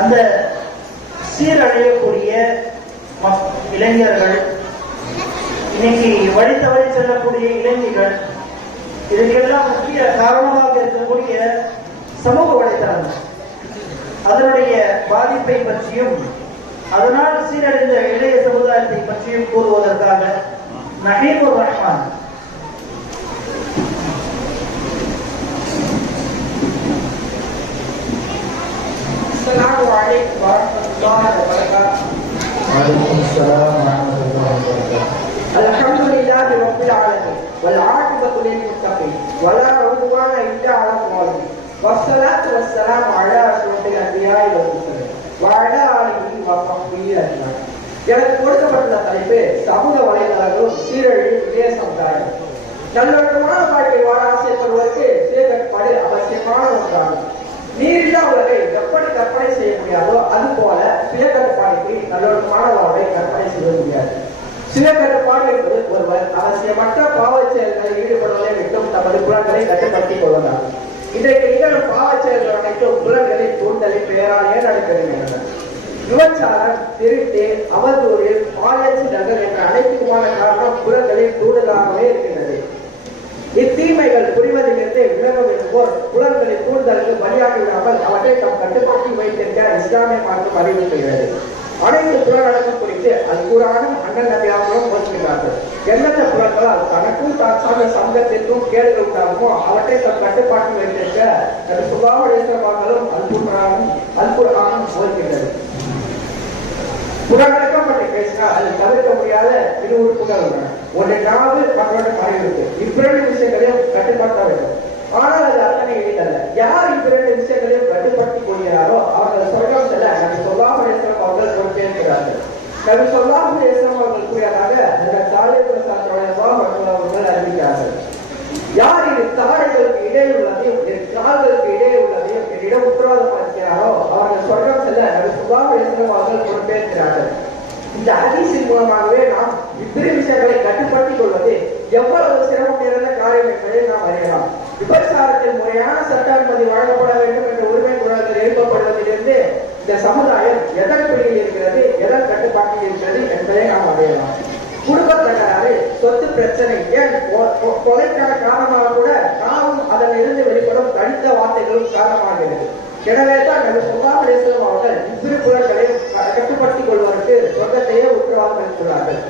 அந்த சீரழியக்கூடிய இளைஞர்கள், இன்னைக்கு வழி தவறி செல்லக்கூடிய இளைஞர்கள், இதுக்கெல்லாம் முக்கிய காரணமாக இருக்கக்கூடிய சமூக வலைதளங்கள், அதனுடைய பாதிப்பை பற்றியும் அதனால் சீரழிந்த இளைய சமுதாயத்தை பற்றியும் கூறுவதற்காக நஹீமுர் ரஹ்மான் السلام عليكم ورحمة الله وبركاته. وعليكم السلام ورحمة الله وبركاته. الحمد لله رب العالمين والعاقبة للمتقين ولا عدوان إلا على الظالمين والصلاة والسلام على أشرف الأنبياء والمرسلين وعلى آله وصحبه أجمعين. எனக்கு கொடுக்கப்பட்டுள்ள தலைப்பு சமூக வலைதளங்களும் சீரழியும் இளைய சமுதாயம். நல்லொழுக்கமான வாழ்க்கை வாழ ஆசைப்படுவதற்கு சுயகட்டுப்பாடு அவசியமான ஒன்றாகும். நீரில்லா உலகை எப்படி கற்பனை செய்ய முடியாதோ அது போல சுய கட்டுப்பாடுக்கு நல்லொழுக்கமான வாழ்வை கற்பனை செய்ய முடியாது. சுய கட்டுப்பாடு என்பது ஒருவர் அவசியமற்ற பாவ செயல்களில் ஈடுபடுவதை விட்டும் தமது புலன்களை கட்டுப்படுத்திக் கொள்வதாகும். இன்றைக்கு நிகழும் பாவ செயல்கள் அனைத்தும் புலன்களின் தூண்டலின் பெயராலே நடைபெறுகின்றன. விபச்சாரம், திருட்டு, அவதூறு, பாலியல் சின்னங்கள் என்ற அனைத்துக்குமான காரணம் புலன்களின் தூண்டலாகவே இருக்கின்றது. இத்தீமைகள் புரிவதிலிருந்து விலகும் என்போர் புலன்களின் தூண்டுதலுக்கு பலியாகி விடாமல் அவற்றை தம் கட்டுப்பாட்டில் வைத்திருக்க இஸ்லாமிய மார்க்கம் அறிவிக்கிறது. அனைத்து புலன்களுக்கும் குறித்து அல் குர்ஆனும் அண்ணன் நபியாகவும் போதிக்கிறார்கள். எந்தெந்த புலன்களால் தனக்கும் தான் சார்ந்த சமூகத்திற்கும் கேடுகள் உண்டாகுமோ அவற்றை தம் கட்டுப்பாட்டில் வைத்திருக்க நபி ஸல்லல்லாஹு அலைஹி வஸல்லம் அல் குர்ஆனும் போதிக்கிறது. புலன்களுக்கும் பற்றி பேசினால் அது தவிர்க்க முடியாத இரு உறுப்புகள் உள்ளன. ஒன்று நாவு, மற்றொன்று மறைவிருக்கு. இவ்விரண்டு விஷயங்களையும் கட்டுப்படுத்த வேண்டும். ஆனால் அது அத்தனை எளிதல்ல. யார் இவ்விரண்டு விஷயங்களையும் கட்டுப்படுத்திக் கொள்கிறாரோ அவர்கள் சொர்க்கம் செல்ல நபி ஸல்லல்லாஹு அலைஹி வஸல்லம் அவர்கள் பொறுப்பேற்கிறார்கள். நபி ஸல்லல்லாஹு அலைஹி வஸல்லம் அவர்கள் கூறியதாக அவர்கள் அறிவிக்கிறார்கள். யார் இது தாடைகளுக்கு இடையே உள்ளதையும் கால்களுக்கு இடையே உள்ளதையும் என்னிடம் உத்தரவாதம் அளிக்கிறாரோ அவர்கள் சொர்க்கம் செல்ல நபி ஸல்லல்லாஹு அலைஹி வஸல்லம் அவர்கள் பொறுப்பேற்கிறார்கள். இந்த ஹதீஸின் மூலமாகவே நாம் இவ்விரு விஷயங்களை கட்டுப்படுத்திக் கொள்வது எவ்வளவு சிரமம் நிறைந்த காரியம் என்பதை நாம் அறியலாம். விபச்சாரத்தில் முறையான சட்ட அனுமதி வழங்கப்பட வேண்டும் என்ற உரிமை குரல்கள் எழுப்பப்படுவதிலிருந்து இந்த சமுதாயம் எதன் பிடியில் இருக்கிறது, எதன் கட்டுப்பாட்டில் இருக்கிறது என்பதை நாம் அறியலாம். குடும்ப தகராறு, சொத்து பிரச்சனை, ஏன் கொலைக்கான காரணமாக கூட நாமும் அதன் இருந்து வெளிப்படும் தனித்த வார்த்தைகளும் காரணமாகிறது. எனவே தான் நபி ஸல்லல்லாஹு அலைஹி வஸல்லம் அவர்கள் இவ்விரு புலன்களையும் கட்டுப்படுத்திக் கொள்வதற்கு சொர்க்கத்தையே உத்தரவாதம் அளித்துள்ளார்கள்.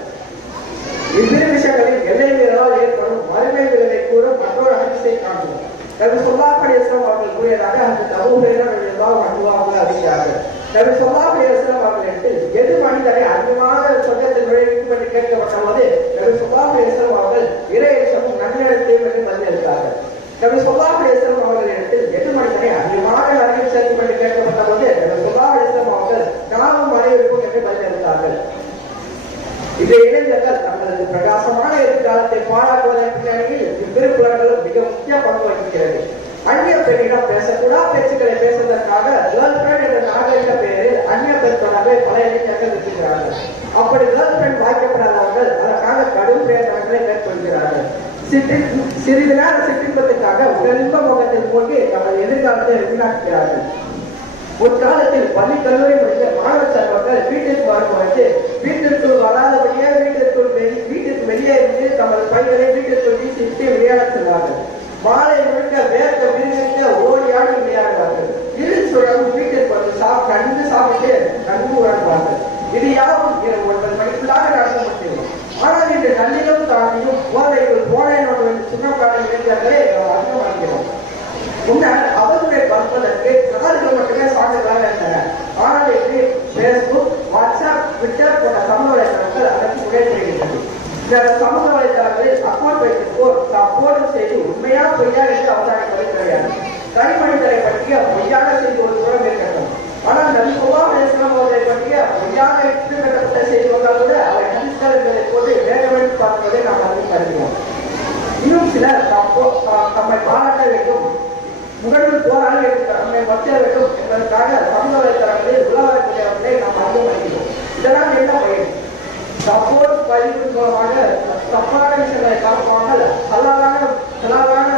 இவ்விரு விஷயங்களில் எல்லை மீறலால் ஏற்படும் மறுமை விளைவை கூறும் மற்றொரு ஹதீஸை காண்கிறோம். நபி ஸல்லல்லாஹு அலைஹி வஸல்லம் அவர்கள் கூறியதாக ஹஜ்ரத் அபூ ஹுரைரா ரலியல்லாஹு அன்ஹு அவர்கள் அறிவிக்கிறார்கள். நபி ஸல்லல்லாஹு அலைஹி வஸல்லம் அவர்களிடத்தில் எது மனிதரை அதிகமாக சொர்க்கத்தில் நுழைவிக்கும் என்று கேட்கப்பட்ட போது நபி ஸல்லல்லாஹு அலைஹி வஸல்லம் அவர்கள் இறையச்சமும் நன்னடத்தையும் என்று பதிலளித்தார்கள். நபி ஸல்லல்லாஹு அலைஹி வஸல்லம் அவர்களிடத்தில் எது மனிதனை அதிகமாக நரகில் சேர்க்கும் என்று கேட்கப்பட்ட போது நபி ஸல்லல்லாஹு அலைஹி வஸல்லம் அவர்கள் நாமும் மறைவிருக்கும் என்று பதிலளித்தார்கள். இந்த இளைஞர்கள் தங்களது பிரகாசமான எதிர்காலத்தை பாழாக்குவதன் பின்னணியில் இவ்விரு புலன்களும் மிக முக்கிய பங்கு வகிக்கிறது. அந்நிய பெண்ணிடம் பேசக்கூடாத பேச்சுக்களை பேசுவதற்காக கேர்ள் ஃபிரெண்ட் என்ற நாகரிக பெயரில் அந்நிய பெண் தொடர்பை பல இளைஞர்கள் இருக்கிறார்கள். அப்படி கேர்ள் ஃபிரெண்ட் வாய்க்கப்படாதவர்கள் அதற்காக கடும் பிரயத்தனங்களை மேற்கொள்கிறார்கள். சிறிது நேர சிற்றின்பத்திற்காக உடலின்ப முகத்தில் மூழ்கி தமது எதிர்காலத்தை வீணாக்குகிறார்கள். ஒரு காலத்தில் பள்ளி கல்லூரி முடிந்த மாணவ செல்வங்கள் வீட்டிற்கு வரும்பொழுது வீட்டிற்குள் வராதபடியே வீட்டிற்கு வெளியே இருந்து தமது பைகளை வீட்டிற்குள் வீசிவிட்டு விளையாட செல்வார்கள். மாலை முழுக்க வேர்க்க விரிவிக்க ஓடி ஆடி விளையாடுவார்கள். இருள் சுழலும் வீட்டிற்கு வந்து நன்கு சாப்பிட்டு நன்கு உறங்குவார்கள். இது யாவும் 9 மணிக்குள்ளாக நடந்து முடியும். ஆனால் இன்று நள்ளிலும் தாண்டியும் போதைக்குள் போனேன் சுண்ணக்கான இளைஞர்களே அதிகமாகிறோம். முன்னர் அவர்களை பார்ப்பதற்கு கார்கள் மட்டுமே சான்றுகளாக இருந்தன. ஆனால் இன்று பேஸ்புக், வாட்ஸ்அப், ட்விட்டர் போன்ற சமூக வலைதளங்கள் அதற்கு உழைத்திருக்கின்றது. இந்த சமூக வலைதளங்களில் அக்கௌண்ட் வைத்திருப்போர் தப்போடு செய்து உண்மையா பொய்யா என்று அவதானிப்பது கிடையாது. தனி மனிதரை பற்றிய பொய்யான செய்தி ஒரு புறம் இருக்கிறது. ஆனால் நபி ஸல்லல்லாஹு அலைஹி வஸல்லம் அவர்களை பற்றிய பொய்யான கட்டப்பட்ட செய்தி வந்தால் கூட அவை ஹதீஸ்கள் என்பதை போட்டு வேகமென்று பார்ப்பதை நாம் அறிவிக்கிறோம். இன்னும் சிலர் தம்மை பாராட்ட வேண்டும், முகத்தில் போராடி நம்மை மத்திய வேண்டும் என்பதற்காக சமூக வலைத்தளங்களில் உலகக்கூடியவர்களை நாம் அறிமுகப்படுகிறோம். இதனால் என்ன பயன்? சப்போர்ட் பதிவின் மூலமாக தப்பான விஷயங்களை பார்ப்பாமல் ஹலாலான